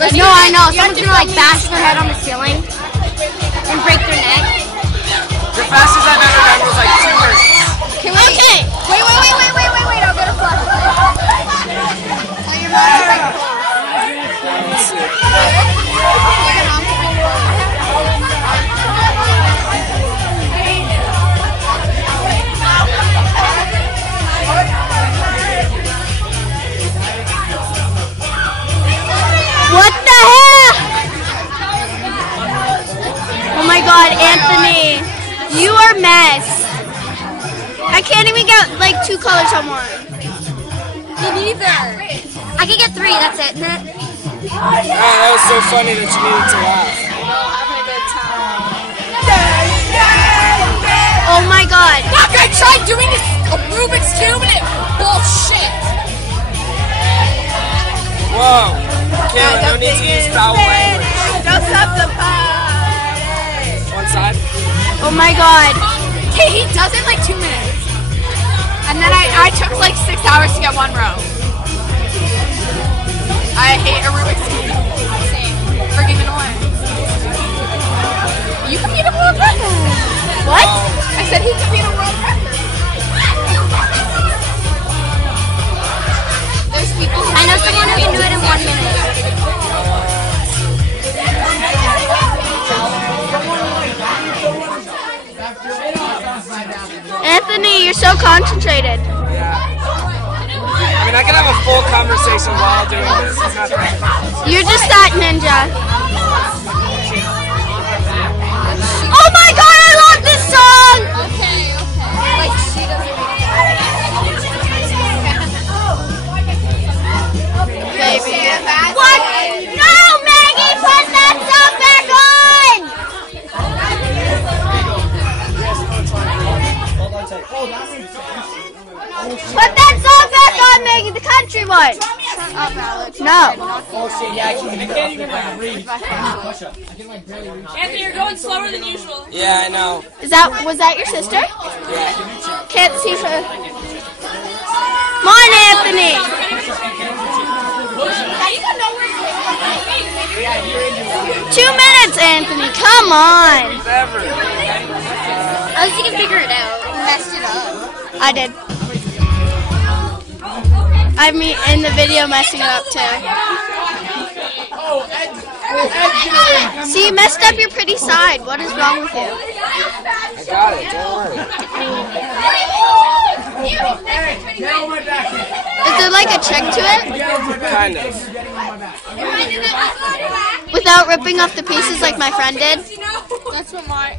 No, I know. Someone's gonna like bash their head on the ceiling and break their neck. The fastest I've ever done was like 2 minutes. Can we? Okay. Wait. I'll get a flashlight. Tell your mom to bring What the hell? Oh my God, Anthony, you are a mess. I can't even get like 2 colors on one. Me neither. I can get 3, that's it. Oh, that was so funny that you needed to laugh. Having a good time. Oh my God. Fuck, I tried doing a Rubik's Cube and it bullshit. Whoa. Kayla, no need to use foul language. Just up the party. One side. Oh my God. Hey, he does it in like 2 minutes. And then I took like 6 hours to get 1 row. I hate a Rubik's Cube. Same. For giving away. You can beat a world record. What? I said he can beat a world record. There's people who I know someone who can do it in 1 minute. Anthony, you're so concentrated. Yeah. I mean, I can have a full conversation while doing this. It's not bad. You're just that ninja. Oh my God, I love this song! Okay. Like she doesn't Baby. What? No, Maggie, put that song back on! Put that song back on, Maggie, the country one. Shut up, Alex. No. Oh shit, yeah, I can't even like read. Anthony, you're going slower than usual. Yeah, I know. Was that your sister? Yeah. Can't see her. Come on, Anthony. 2 minutes, Anthony. Come on. Never. At least you can figure it out. You messed it up. I did. I mean, in the video, messing it up too. See, you messed up your pretty side. What is wrong with you? I got it. Don't worry. Is there like a trick to it? Kind of. Without ripping off the pieces like my friend did? That's what my...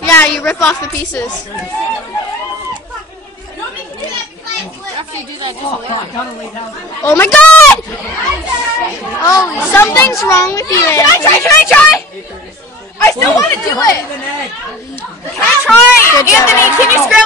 Yeah, you rip off the pieces. After you do that, just Oh my God! Oh, something's wrong with you, Anthony. Can I try? I still want to do it. Can I try? Good job. Anthony, can you scratch?